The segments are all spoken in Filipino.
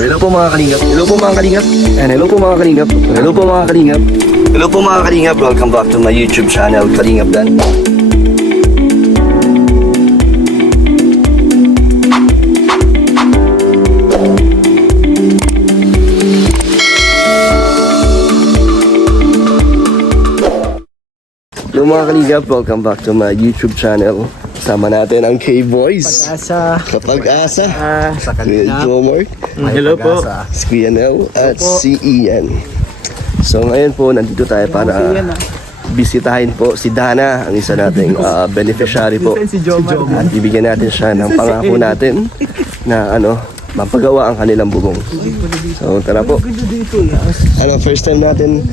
Hello po mga kalingap. Hello po mga kalingap. And hello po mga kalingap. Hello po mga kalingap. Hello po mga kalingap. Welcome back to my YouTube channel, Kalingap Dan. Hello mga kalingap. Welcome back to my YouTube channel. Kasama natin ang K-Boys. Kapag-asa. Sa Kuya Jomar. Hello po. Si Kuya Nel at si Ian. So ngayon po, nandito tayo para bisitahin po si Dana, ang isa nating beneficiary po. At ibigyan natin siya ng pangako natin na mapagawa ang kanilang bubong. So tara po. First time natin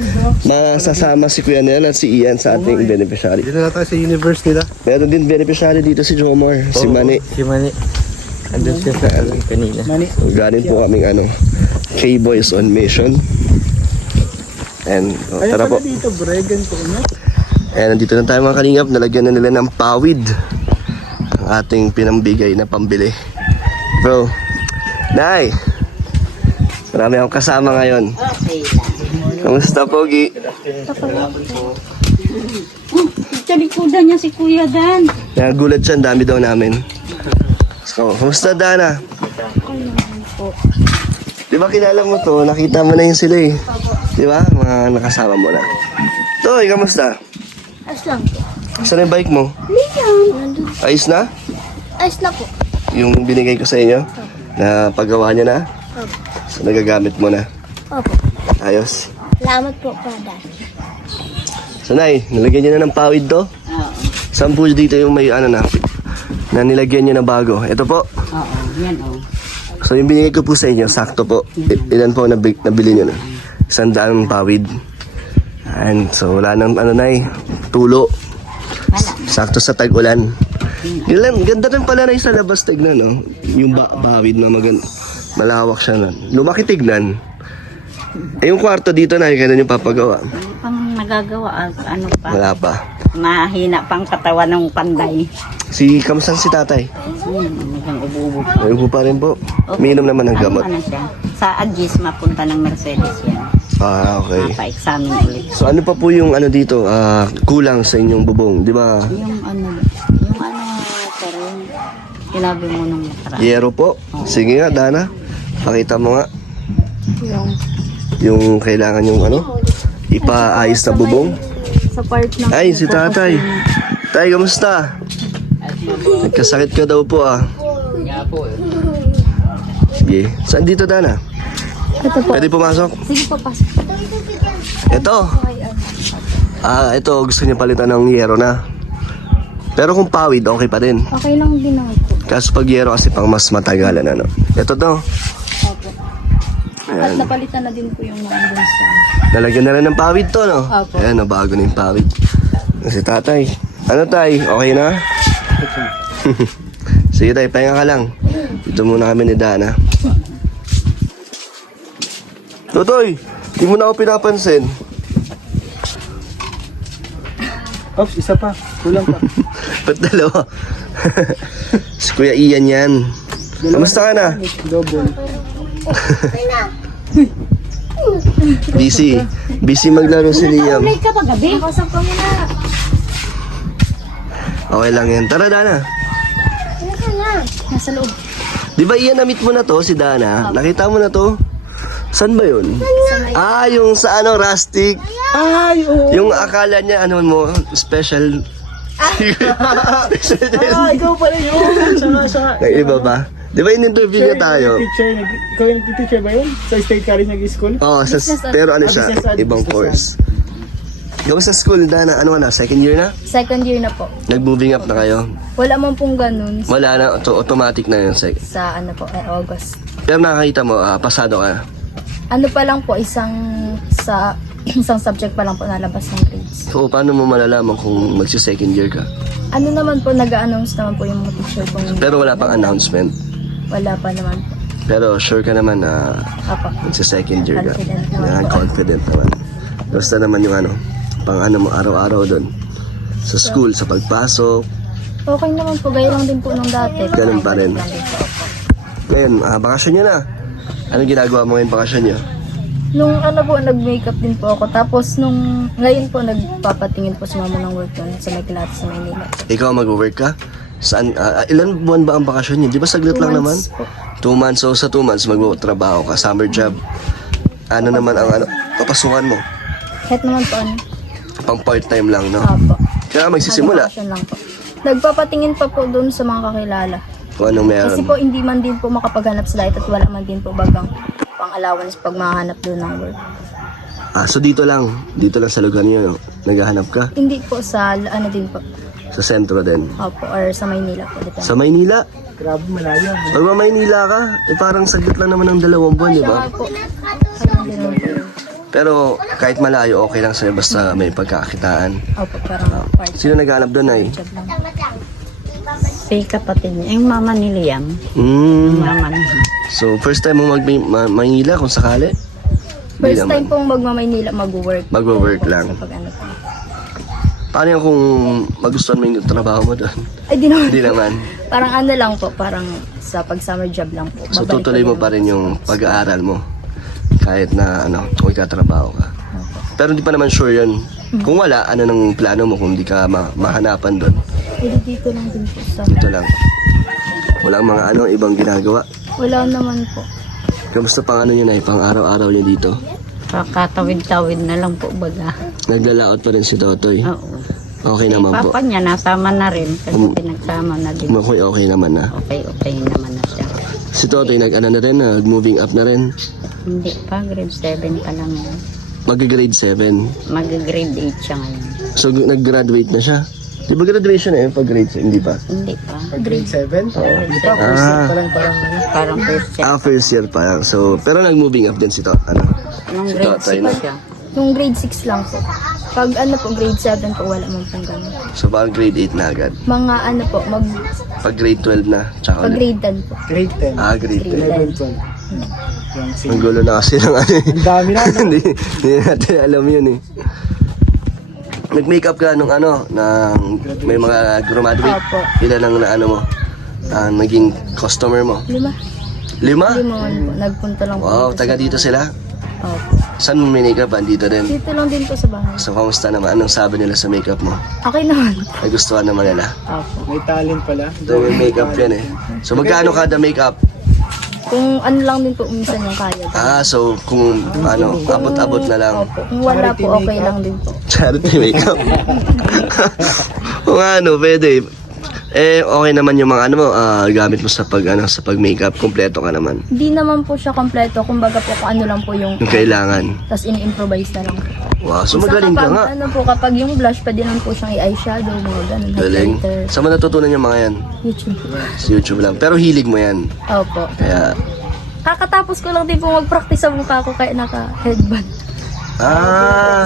masasama si Kuya Nel at si Ian sa ating beneficiary. Dito na tayo sa universe nila. Meron din beneficiary dito si Jomar, si Mani. Si Mani. Andun siya sa kanina. So, galing po kaming K-Boys on mission. And tara po. Dito, Bregan po. And nandito na tayo mga kalingap. Nalagyan na nila ng pawid ang ating pinambigay na pambili. Bro, Nay, marami akong kasama ngayon. Kamusta, Pogi? Sa likodan niya si Kuya Dan. Nagulat siya, ang dami daw namin. So, kamusta, Dana? Di ba kilala mo to? Nakita mo na yun sila eh. Di ba? Mga nakasama mo na. Toy, kamusta? Ayos lang po. Saan yung bike mo? Liam. Ayos na? Ayos na po. Yung binigay ko sa inyo? Na paggawa niya na? Opo. So, nagagamit mo na? Opo. Ayos. Salamat po, Father. So, Nay, nilagyan niyo na ng pawid to? Oo. Saan po dito yung may na nilagyan niyo na bago? Ito po. Oo, yan o. So, yung binigay ko po sa inyo, sakto po. Ilan po nabili niyo na? 100 pawid. And so, wala nang Nay, tulo. Sakto sa tag-ulan. Ganda rin pala na sa labas tignan, no? Yung bawid na malawak siya na. Lumaki tignan. Eh, yung kwarto dito na, kailan yung papagawa? Pang nagagawa, ano pa? Wala pa. Mahina pang katawan ng panday. Kamusta si tatay? Hanggang ubo-ubo. May upo pa rin po. Minum naman ng gamot. Ano siya? Sa Agis, mapunta ng Mercedes yan. Ah, okay. Pa-examine ulit. So ano pa po yung dito, kulang sa inyong bubong, di ba? Yung pero yung sinabi mo nung nakaraan. Yero po. Sige nga, Dana. Pakita mo nga. Yung kailangan yung ipaayos na bubong. Sa part ng... Ay, si tatay. Tay, kamusta? Nagkasakit ka daw po Sige. Saan dito, Dana? Ito po. Pwede pumasok? Sige po, pasok. Ito. Ito. Gusto niya palitan ng yero na. Pero kung pawid, okay pa din. Okay lang din ako po. Kaso pag yero kasi pang mas matagalan, Ito to. Opo. At Ayan. napalitan na din po yung mga andun sa... Nalagyan na rin ng pawid to, no? Opo. Ayan, bago na yung pawid. Si tatay. Ano, tay? Okay na? Sige, tay. Pahinga ka lang. Dito muna kami ni Dana. Totoy, di mo na ako pinapansin. Ops, isa pa. Kulang pa. Ba't dalawa? Si Kuya Ian yan. Kamusta ka na? Double. Busy. Busy maglaro si Liam. Ulay ka pa gabi? Kasap kami na. Okay lang yan. Tara, Dana. Ano na? Nasa loob. Di ba Ian, na-meet mo na to, si Dana? Nakita mo na to? Saan ba yun? Yung sa Rustic. Ay, oo. Yung akala niya, special. Ikaw pala yun. Sa Ng iba ba? Di ba in-interview niya tayo? Ikaw yung teacher ba yun? Sa State College nag-school? Oo, pero siya? Business Ibang ad. course. Ikaw sa school, Dana, second year na? Second year na po. Nag-moving up na kayo? Wala man pong ganun Wala na, automatic na yun. sa August. Pero nakakita mo, pasado ka na. Ano pa lang po, isang subject pa lang po nalabas ng grades. So, paano mo malalaman kung magsi-second year ka? Ano naman po, nag-a-announce naman po yung mga teacher po. Pero wala pang announcement. Wala pa naman po. Pero sure ka naman na Apa. magsi-second year ka. Confident naman Yan, po. confident naman. Basta naman yung pang mo araw-araw doon. Sa school, sa pagpasok. Okay naman po, gaya lang din po nung dati. Ganun pa rin. Lang din po. Ngayon, bakasyon nyo na. Anong ginagawa mo ngayong bakasyon niyo? Nung ano po, nag-makeup din po ako. Tapos nung ngayon po, nagpapatingin po si mama ng work doon sa may klase sa Maynila. Ikaw mag-work ka? Saan, ilan buwan ba ang bakasyon niyo? Di ba saglit 2 lang naman? months po. 2 months. So sa 2 months magtrabaho ka, summer job. Ano naman ang papasukan mo? Kahit naman po ano. Pang part-time lang, no? Apo. Kaya magsisimula Bakasyon lang po. Nagpapatingin pa po doon sa mga kakilala. kung anong meron. Kasi po hindi man din po makapaghanap sila at wala man din po bagang pang-allowance pag mahanap doon ng work. So dito lang sa lugar niyo, naghahanap ka? Hindi po sa ano din po. Sa sentro din. Opo, or sa Maynila po. Dito. Sa Maynila? Grabe, malayo. Pag Maynila ka, parang saglit lang naman ng 2 buwan, di ba? Siya nga po. Ayun din naman po. Pero kahit malayo, okay lang sa'yo basta may pagkakakitaan. Opo, parang part Sino naghahanap doon ay? job lang. Si kapatid niya, yung mama ni Liam. Mm. Mama niya. So first time mo Maynila kung sakali? Hindi First time naman. pong magmamaynila, mag-work. Mag-work lang. Sa pag-ano po. Paano yung kung magustuhan mo yung trabaho mo doon? Ay, di naman. Hindi naman. Parang ano lang po, parang sa pag-summer job lang po. So Babalik tutuloy ko mo din pa rin sa yung next pag-aaral mo. Kahit na kung ikatrabaho ka. Opo. Pero hindi pa naman sure yun. Kung wala, ano nang plano mo kung hindi ka mahanapan doon? Pwede dito lang din po sa... Dito lang. Walang mga ibang ginagawa. Wala naman po. Kamusta pang nyo na pang araw-araw nyo dito? Kakatawid-tawid na lang po baga. Naglalaot pa rin si Totoy. Oo. Okay naman po. Papa niya, nasama na rin. Kasi pinagsama na din. Okay naman na. Okay naman na siya. Si Totoy na rin, nag-moving up na rin. Hindi pa, grade 7 pa lang yan. Mag-grade 7. Mag-grade 8 siya ngayon. So nag-graduate na siya. Di ba graduation pag grade 7? Hindi pa. Hindi pa. Pag grade 7? Di ba? First year pa lang parang ano. Parang first year. First year pa lang. So, pero nag-moving up din si Totoy. Nung Si grade Totoy 6 na. siya. Nung grade 6 lang po. Pag po, grade 7 po, wala man pong gano'n. So, parang grade 8 na agad. Mga po, Pag grade 12 na. Tsaka pag ulit. grade 10 po. Grade 10. Grade 11, 12. Yung Ang gulo na kasi ng Ang dami na. hindi natin alam yun Nag-makeup ka nung may mga graduate. Opo. Ilan ang mo? Naging customer mo? 5. 5? 5 man po. Nagpunta lang po. Wow, dito taga sa- dito sila? Opo. Saan mo may makeup? Dito din. Dito lang din po sa bahay. So, kamusta naman? Anong sabi nila sa makeup mo? Okay naman. Nagustuhan naman nila? Opo. May talent pala. So, may makeup yan So, magkano kada makeup? Kung ano lang din po minsan yung kaya. So kung abot-abot na lang. Opo. Kung wala po, okay lang din po. Charity makeup. Kung pwede. Okay naman yung mga gamit mo sa sa pag-makeup. Kompleto ka naman. Hindi naman po siya kompleto. Kumbaga po kung ano lang po yung... Yung kailangan. Tapos in-improvise na lang po. Wow, so Basta magaling ka kapag, nga. kapag yung blush, pwede naman po siyang i-eyeshadow, mga ganun, Galing. highlighter, Saan mo natutunan yung mga yan? YouTube. Sa YouTube lang. Pero hilig mo yan. Opo. Kaya, Kakatapos ko lang din po mag-practice sa mukha ko kaya naka-headband.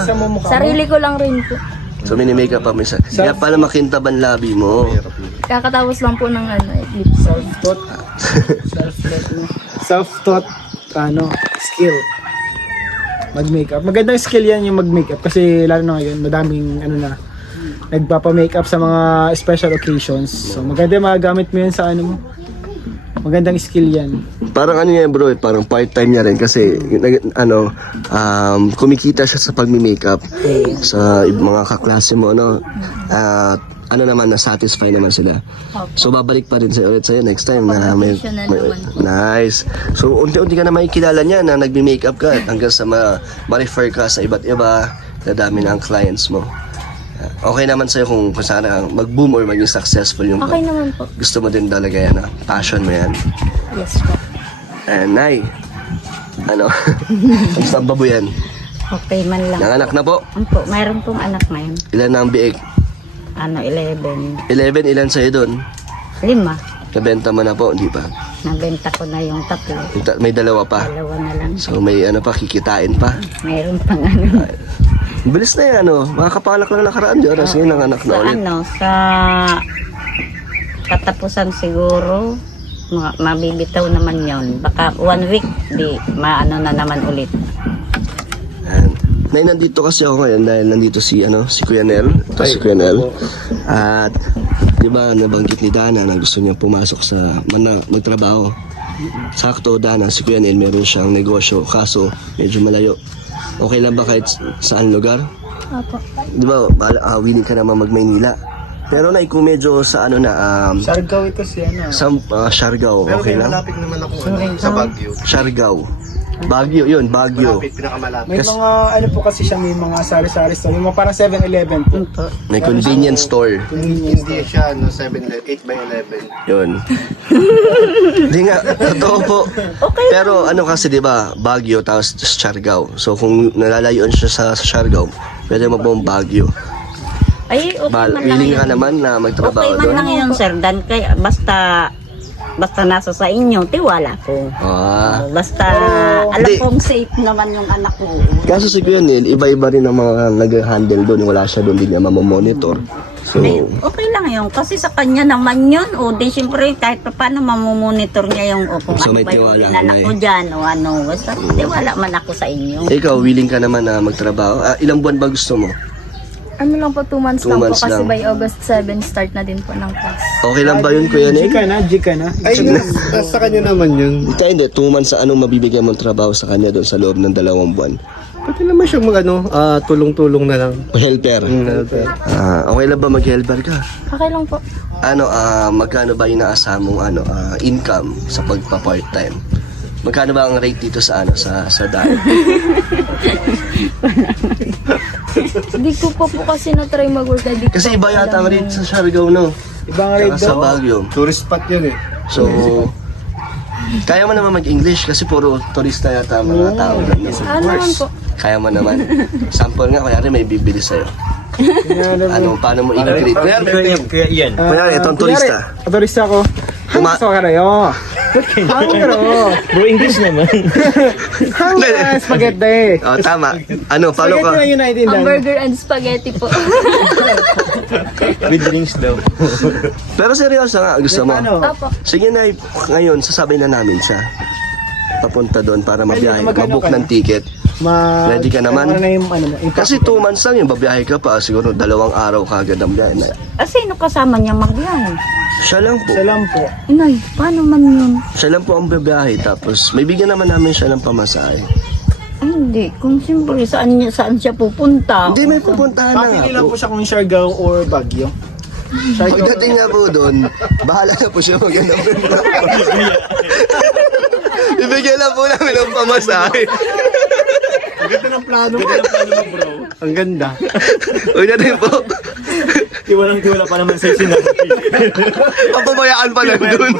Sa mo mukha mo. Sarili ko lang rin po. so mini-makeup pa minsan. Kaya pala makintaban labi mo. Kakatapos lang po ng lips. Self-taught. Self-taught, skill. Mag-makeup. Magandang skill yan yung mag-makeup kasi lalo na ngayon, madaming nagpapa-makeup sa mga special occasions. So maganda magagamit mo yan sa mo. Magandang skill yan. Parang yan bro, parang part-time niya rin kasi kumikita siya sa pagmi-makeup sa mga kaklase mo naman na-satisfy naman sila. So babalik pa rin ulit sa'yo next time na may nice. So unti-unti ka na makikilala niya na nagmi-makeup ka hanggang sa ma-refer ka sa iba't iba, dadami na ang clients mo. Okay naman sa'yo kung sana mag-boom or maging successful yung Okay naman po. gusto mo din talaga yan, passion mo yan. Yes po. Nay, kamusta ang baboyan? Okay man lang. Nanganak na po? Po, mayroon pong anak na yun. Ilan na ang biik? 11. 11, ilan sa'yo doon? 5. Nabenta mo na po, hindi pa? Nabenta ko na yung 3. May 2 pa. 2 na lang. So may kikitain pa. Mayroon pang Bilis na yan, makakapanak lang nakaraan dyan. Kasi nanganak na Sa ulit. sa katapusan siguro, mabibitaw naman yon. Baka 1 week, na naman ulit. And, nandito kasi ako ngayon dahil nandito si Kuya Nel. Ito si Kuya Nel. At, di ba, nabanggit ni Dana na gusto niya pumasok sa magtrabaho. Sakto, Dana, si Kuya Neil meron siyang negosyo, kaso medyo malayo. Okay lang ba kahit saan lugar? Apo. Di ba, willing ka naman mag-Maynila. Pero na, kung medyo sa ano na, Siargao ito siya na. sa Siargao, okay lang? Malapit naman ako sa Baguio. Siargao. Baguio, yun, Baguio. Pinakamalapit. May mga ano po kasi siya, may mga sari-sari store. May mga parang 7-Eleven po. May convenience store. Hindi siya, 8x11. Yun. Hindi nga, totoo po. Pero ano kasi, di ba, Baguio, tapos Siargao. So kung nalalayuan siya sa Siargao, pwede mo pong Baguio. Ay, okay man lang Willing ka yun. naman na Okay magtrabaho man doon? lang yun, sir. Dan, kaya basta nasa sa inyo, tiwala ko. Basta alam Di. kong safe naman yung anak ko. Kaso si Kuya Neil, iba-iba rin ang mga nag-handle doon. Wala siya doon, hindi niya mamamonitor. So, Ay, okay lang yun. Kasi sa kanya naman yun. O, di siyempre kahit pa paano mamomonitor niya yung kung So, ano may ba yung tiwala anak na ko dyan o ano. Basta tiwala man ako sa inyo. ikaw, willing ka naman na magtrabaho. Ilang buwan ba gusto mo? Ano lang po, 2 months 2 lang po months kasi lang. by August 7 start na din po ng class. Okay lang ba yun, Kuya Neil? G ka na. Ay, sa kanya naman yun. Ika hindi, 2 months sa anong mabibigyan mong trabaho sa kanya doon sa loob ng 2 buwan. Pwede naman siya tulong-tulong na lang. Helper. Okay lang ba mag-helper ka? Okay lang po. Magkano ba inaasahan mong income sa pagpa-part-time? Magkano ba ang rate dito sa sa dahil? Hindi ko pa po kasi na-try mag-work na dito. Kasi iba yata ang rate sa Siargao, no? Ibang Saka rate sa daw. Baguio. Tourist spot yun eh. So, kaya mo naman mag-English kasi puro turista yata ang mga tao doon. No? Ano naman po? Kaya mo naman. Sample nga, kunyari may bibili sa'yo. Paano mo i-greet? Kunyari, itong turista. Turista ko. Kuma- Hangso ka rayo. Hangro. Bro, English naman. Hangro spaghetti. Tama. Paano Spaghetti ka? na yun naiintindihan. Hamburger and spaghetti po. With drinks daw. Pero seryoso nga, gusto mo? Ano? Apo. Sige na, ngayon, sasabay na namin siya. Papunta doon para mabiyahe, magkano mabook ka ng ticket. Ready ka naman? Ano na yung yung Kasi 2 months lang yung babiyahe ka pa. Siguro 2 araw ka agad ang biyahe na. Sino kasama niya magbiyahe? Siya lang po. Sa lang po. Inay, paano man yun? Siya lang po ang babiyahe. Tapos may bigyan naman namin siya ng pamasahe. Ay, hindi. Kung siyempre, saan siya pupunta? Hindi, may pupuntahan na nga Papili lang po. po siya kung Siargao or Baguio. Pagdating niya po doon, bahala na po siya maganda. Ibigyan lang po namin ng pamasahe. Ang ganda ng plano mo, bro. Ang ganda. Huwag na rin po. Tiwalang-tiwala pa naman sa'yo sinabi. Papabayaan pa lang doon.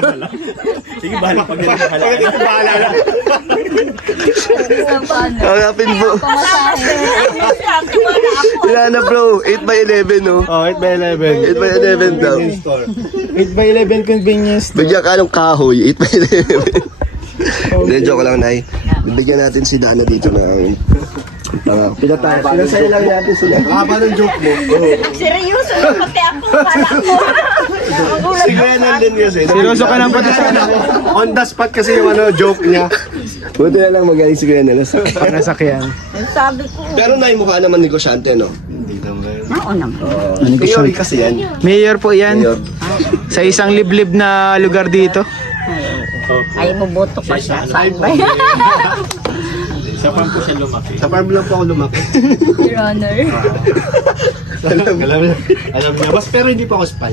Sige, bahala pag bahala lang. Paano? Hanapin po. Pamasahe. Wala na bro, 8x11 no? Oh, 8x11. 8x11 daw. 8x11 convenience store. Bigyan ka ng kahoy, 8x11. Hindi, joke lang, Nay. Bibigyan natin si Dana dito ng pinatay. Pinasaya lang natin sila. Haba ng joke mo. Seryoso na pati ako. Kala ko. Siguro yan din kasi. Seryoso ka lang pati sa anak ko. On the spot kasi yung joke niya. Buti na lang magaling si Kuya Nelas. Nasakyan. Sabi ko. Pero Nay, mukha naman negosyante, no? Hindi naman. Oo naman. Theory kasi yan. Mayor po yan. Mayor. Sa isang liblib na lugar dito. Ay, buboto pa siya. Saan ba? Sa farm lang po ako lumaki. Your Honor. Alam niya. Pero hindi pa ako spy.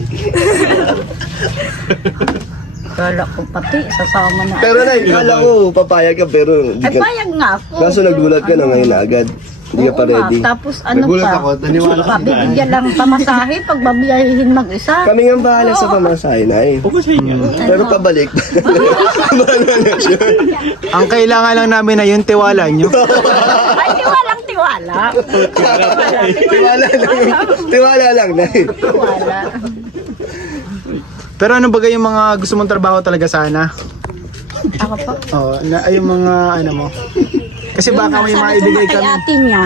Kala ko pati, sasama na. Pero Nay, kala ko papayag ka pero hindi Ay, ka. payag nga ako. Kaso nagulat ka na ngayon na agad. Hindi ka pa Oo nga, ready. Tapos ano Nagulat pa? ako, naniwala ka sa Bibigyan lang pamasahe pag babiyahin mag-isa. Kami nga bahala sa pamasahe, Nay. Pero pabalik. Bahala na siya. Ang kailangan lang namin na yung tiwala nyo. Ay, tiwalang tiwala. Tiwala lang. Tiwala lang, Nay. Tiwala. Pero ano ba yung mga gusto mong trabaho talaga sana? Ako po. Oo, yung mga ano mo. Kasi baka may mga ibigay Kay kami. ate niya,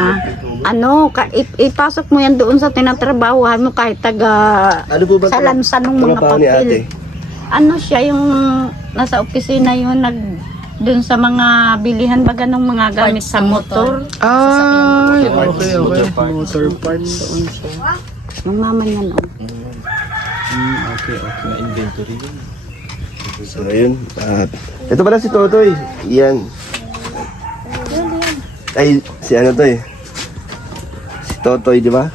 ipasok mo yan doon sa tinatrabahuhan mo kahit taga Ano po ba salansan ng mga trabaho ni ate? papel. Ano siya yung nasa opisina yun doon sa mga bilihan baga ng mga gamit sa motor. Ay, okay. Motor parts. Yung mama niya no. Okay. So, ayun. Ito pala si Totoy. Yan. Ay, si ano to eh. Si Totoy, di ba?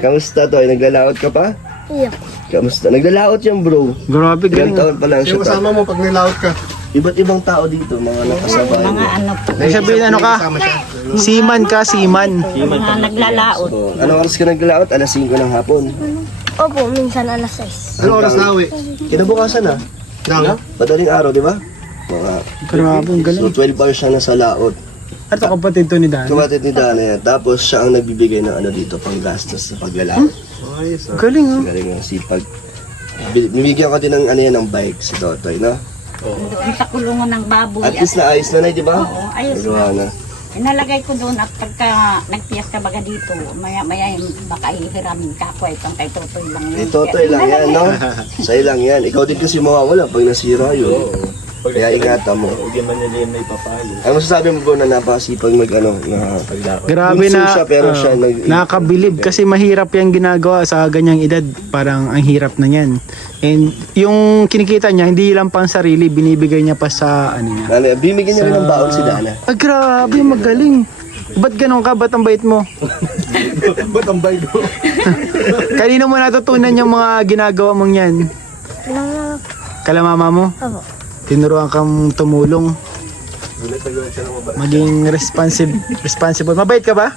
Kamusta, Toy? Naglalaot ka pa? Iya. Kamusta? Naglalaot yan, bro. Grabe, Ilang galing. taon pa lang siya. Yung kasama mo pag nilaot ka. Iba't ibang tao dito, mga nakasabay Mga mo. ano po, Ibig sabihin, ano ka? Kasama siya. Seaman ka, seaman. mga naglalaot. So, anong oras ka naglalaot? Alas 5 ng hapon. Opo, minsan alas 6. Ano oras na uwi? Kinabukasan na. Nang? Madaling araw, di ba? Mga, Grabe, ang galing. so, 12 hours siya nasa laot. Ano kapatid to ni Dan? Kumatid ni Dana yan. Tapos siya ang nagbibigay ng ano dito, pang gastos sa paglalaot. Ayos ah. Galing, oh. Galing ang sipag. Bibigyan ko din ng ano yan, ng bike si Totoy, no? Doon sa kulungan ng baboy. At least naayos na di ba? Oo, ayos Nagawa na. Inalagay ko doon at pagka nagpiyas ka baga dito, maya baka ihiramin ka ako. Itong kay Totoy lang yun. Eh, Totoy lang yan, no? Sa'yo lang yan. Ikaw din kasi mawawala pag nasira yun. Kaya ingatan mo. Huwag man nila yung may papayo. Ano masasabi mo bro na napakasipag mag ano, na Grabe bunso na, siya, pero siya nakakabilib kasi mahirap yung ginagawa sa ganyang edad. Parang ang hirap na yan. And yung kinikita niya, hindi lang pang sarili, binibigay niya pa sa ano niya. ano, bimigyan niya rin ng baon si Dana. Ah, grabe, magaling. Ba't ganun ka? Ba't ang bait mo? Ba't ang bayad mo? Kanino mo natutunan yung mga ginagawa mong yan? Kala mama mo? Opo. Tinuruan kang tumulong. Maging responsible. Mabait ka ba?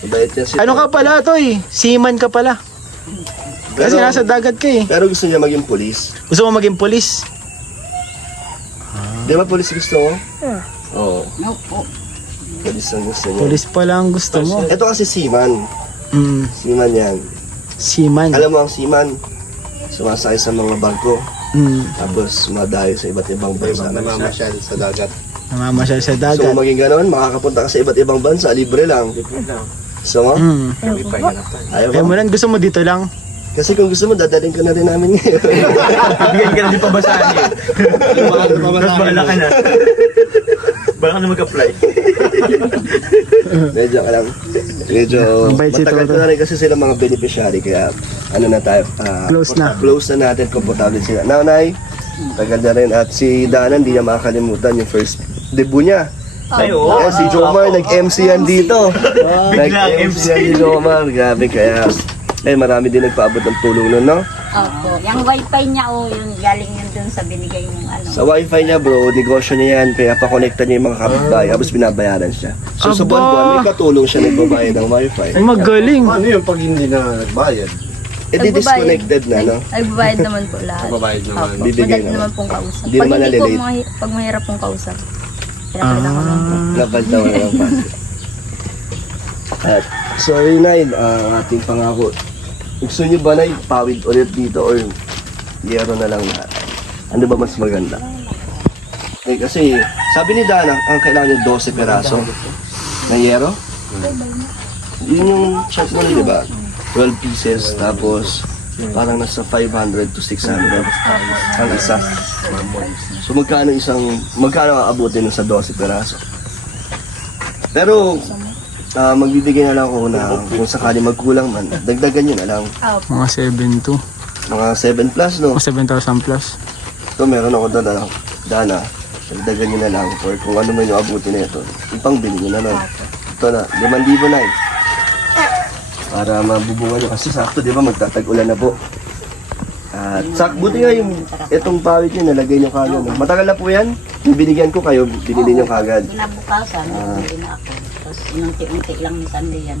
Mabait yan si Ano ka pala, Toy? Seaman ka pala. Kasi Pero- nasa dagat ka eh. Pero gusto niya maging pulis. Gusto mo maging polis? Di ba pulis gusto mo? Yeah. Oo. Opo. Pulis ang gusto niya. Polis pala ang gusto mo. Ito kasi seaman. Seaman yan. Seaman. Alam mo ang seaman? Sumasakay sa mga barko. Tapos madayo sa iba't ibang bansa. Namamasyal sa dagat. Namamasyal sa So dagat. kung maging ganon, makakapunta ka sa iba't ibang bansa, libre lang. So mo? Kami pa hinapan. Ayaw Kaya mo? mo lang, gusto mo dito lang? Kasi kung gusto mo, dadaling ka na rin namin ngayon. Bigyan ka na din pabasahan eh. Mas bahala ka na. Baka na mag-apply. Medyo ka lang. Medyo Mabait si matagal Toto. na rin kasi sila mga beneficiary. Kaya ano na tayo. Close na. Close na natin. Komportable sila. Now, Nay, tagal na rin. At si Dana, hindi niya makakalimutan yung first debut niya. Ay, oo. Ayan, si Jomar, nag-MC yan dito. Biglang Nag-MC yan si Jomar. Grabe, kaya marami din nagpaabot ng tulong nun, no? Opo. Yung wifi niya, yun, galing yun dun sa binigay ng ano. Sa wifi niya bro, negosyo niya yan, kaya pakonekta niya yung mga kapitbahay, tapos binabayaran siya. So sa Aba! buwan-buwan, may katulong siya nagbabayad ng wifi. Ay, magaling. Ano yung pag hindi na nagbayad? Eh di disconnected na, no? Nagbabayad naman po lahat. Nagbabayad naman. Opo. Bibigay Madali naman. naman pong kausap. Hindi Pag naman hindi po, nalilate. pag mahirap pong kausap. Pinapalitan ko lang po. Napalta mo na lang pa. At sorry Nay, ang ating pangako. Gusto niyo ba Nay, pawid ulit dito or yero na lang na? Ano ba mas maganda? Eh, kasi sabi ni Dana, ang kailangan niya 12 peraso na yero. Yun yung check mo na, di ba? 12 pieces, tapos parang nasa 500 to 600 ang isa. So magkano aabutin sa 12 peraso? Pero magbibigay na lang ako na kung sakali magkulang man, dagdagan nyo na lang. Mga 7 to. Mga 7 plus, no? Mga 7,000 plus. Ito meron ako Dana, dagdagan nyo na lang or kung ano man yung abutin na ito, ipangbili nyo na lang. Ito na, 5,000 na eh. Para mabubungan nyo kasi sakto, di ba, magtatag-ulan na po. At buti nga yung itong pawid nyo, nalagay nyo kagad. No? Matagal na po yan, yung binigyan ko kayo, binili nyo kagad. Kinabukasan, hindi na ako. Tapos unti-unti lang ni Sunday yan.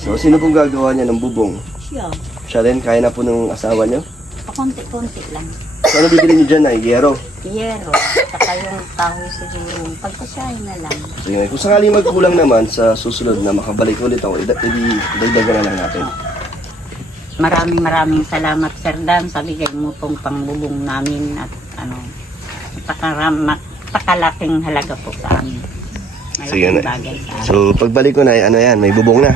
So, sino pong gagawa niya ng bubong? Siya, Siya rin, kaya na po ng asawa niyo? pakunti-kunti lang. So, ano bibili niyo dyan ay yero? Yero, saka yung kahoy siguro. Pagkasyahin na lang. So, yun, kung sakaling magkulang naman sa susunod na makabalik ulit ako, idagdagan na lang natin. Maraming salamat Sir Dan sa bigay mo pong pangbubong namin at napakalaking halaga po sa amin. Sige na. Malaking bagay sa amin. So, pagbalik ko na, ano yan, may bubong na.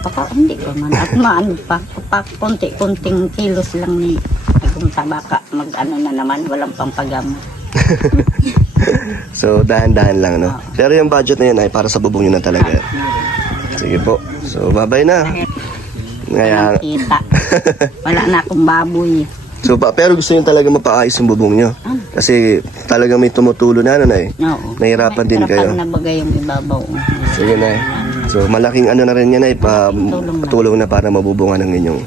Baka hindi ko man at maano pa konti-kunting kilos lang ni kung baka mag-ano na naman walang pampagamot. So, dahan-dahan lang, no? Pero yung budget na yun ay para sa bubong yun na talaga. Sige po. So, bye-bye na. Kaya, Walang kita. Wala na akong baboy. so, pero gusto nyo talaga mapaayos yung bubong nyo. Kasi talaga may tumutulo na, ano na eh. Oo. Nahirapan din kayo. Nahirapan na bagay yung ibabaw. Sige na eh. So, malaking ano na rin yan eh, tulong na para mabubungan ng inyong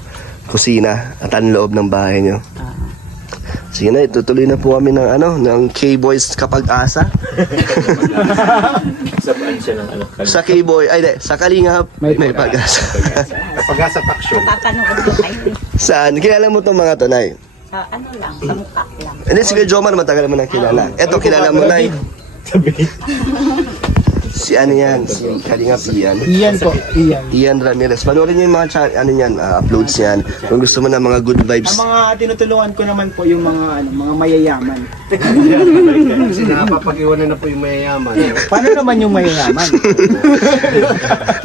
kusina at ang loob ng bahay nyo. Sige na, itutuloy na po kami ng K-Boys Kapag-asa. Sabaan siya ng ano. Sa K-Boy, ay di, sa Kalingap, may pag-asa. Kapag-asa paksyon. Napapanood ko kayo. Saan? Kilala mo itong mga to, Nay? Sa ano lang, sa mukha lang. Hindi, sige, Jomar, matagal mo nang kilala. Eto, kilala mo, Nay. Si ano yan? Si Kalingap Ian. Iyan po, Iyan. Ian Ramirez. Panoorin niyo yung mga uploads niyan. Kung gusto mo ng mga good vibes. Ang mga tinutulungan ko naman po yung mga mga mayayaman. Kasi napapag-iwanan na po yung mayayaman. Paano naman yung mayayaman?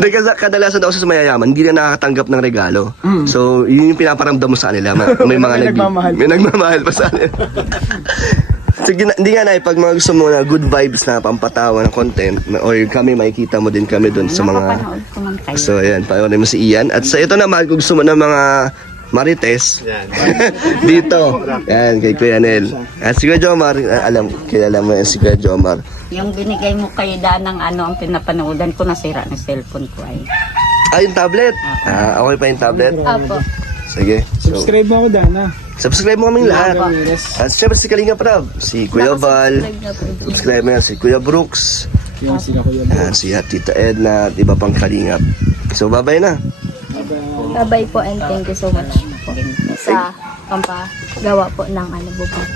Hindi, kasi kadalasan daw sa mayayaman, hindi na nakakatanggap ng regalo. So, yun yung pinaparamdam mo sa kanila. May mga May nagmamahal. May nagmamahal pa sa kanila. So, hindi nga na, pag mga gusto mo na good vibes na pampatawa ng content, or kami, makikita mo din kami dun sa mga... Napapanood ko man kayo. So, ayan, panoorin mo si Ian. At sa ito naman, kung gusto mo ng mga marites, dito, yan, kay Kuya Nel. At si Kuya Jomar, kilala mo yan si Kuya Jomar. Yung binigay mo kay Dan ng ano, ang pinapanoodan ko, nasira ng cellphone ko ay. Yung tablet. Okay pa yung tablet? Apo. Sige. So, Subscribe mo ako, Dana. subscribe mo kaming lahat. Ramirez. At syempre si Kalinga Prab, si Kuya Val, Subscribe na po ito. subscribe mo yan, si Kuya Brooks, Yung sila ko yun. si Tita Edna, at iba pang Kalingap. So, bye-bye na. Bye-bye po and thank you so much po sa pampagawa po ng bubong.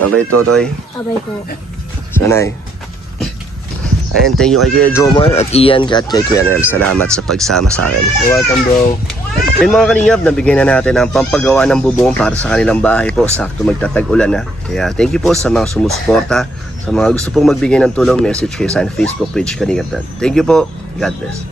Bye-bye, Totoy. Bye-bye po. Sanay. Ayan, thank you kay Kuya Jomar at Ian at kay Kuya Nel. Salamat sa pagsama sa akin. You're welcome, bro. Yun mga Kalingap, nabigyan na natin ang pampagawa ng bubong para sa kanilang bahay po. Sakto magtatag-ulan na. Kaya thank you po sa mga sumusuporta. Sa mga gusto pong magbigay ng tulong, message kayo sa Facebook page Kalingap Dan. Thank you po. God bless.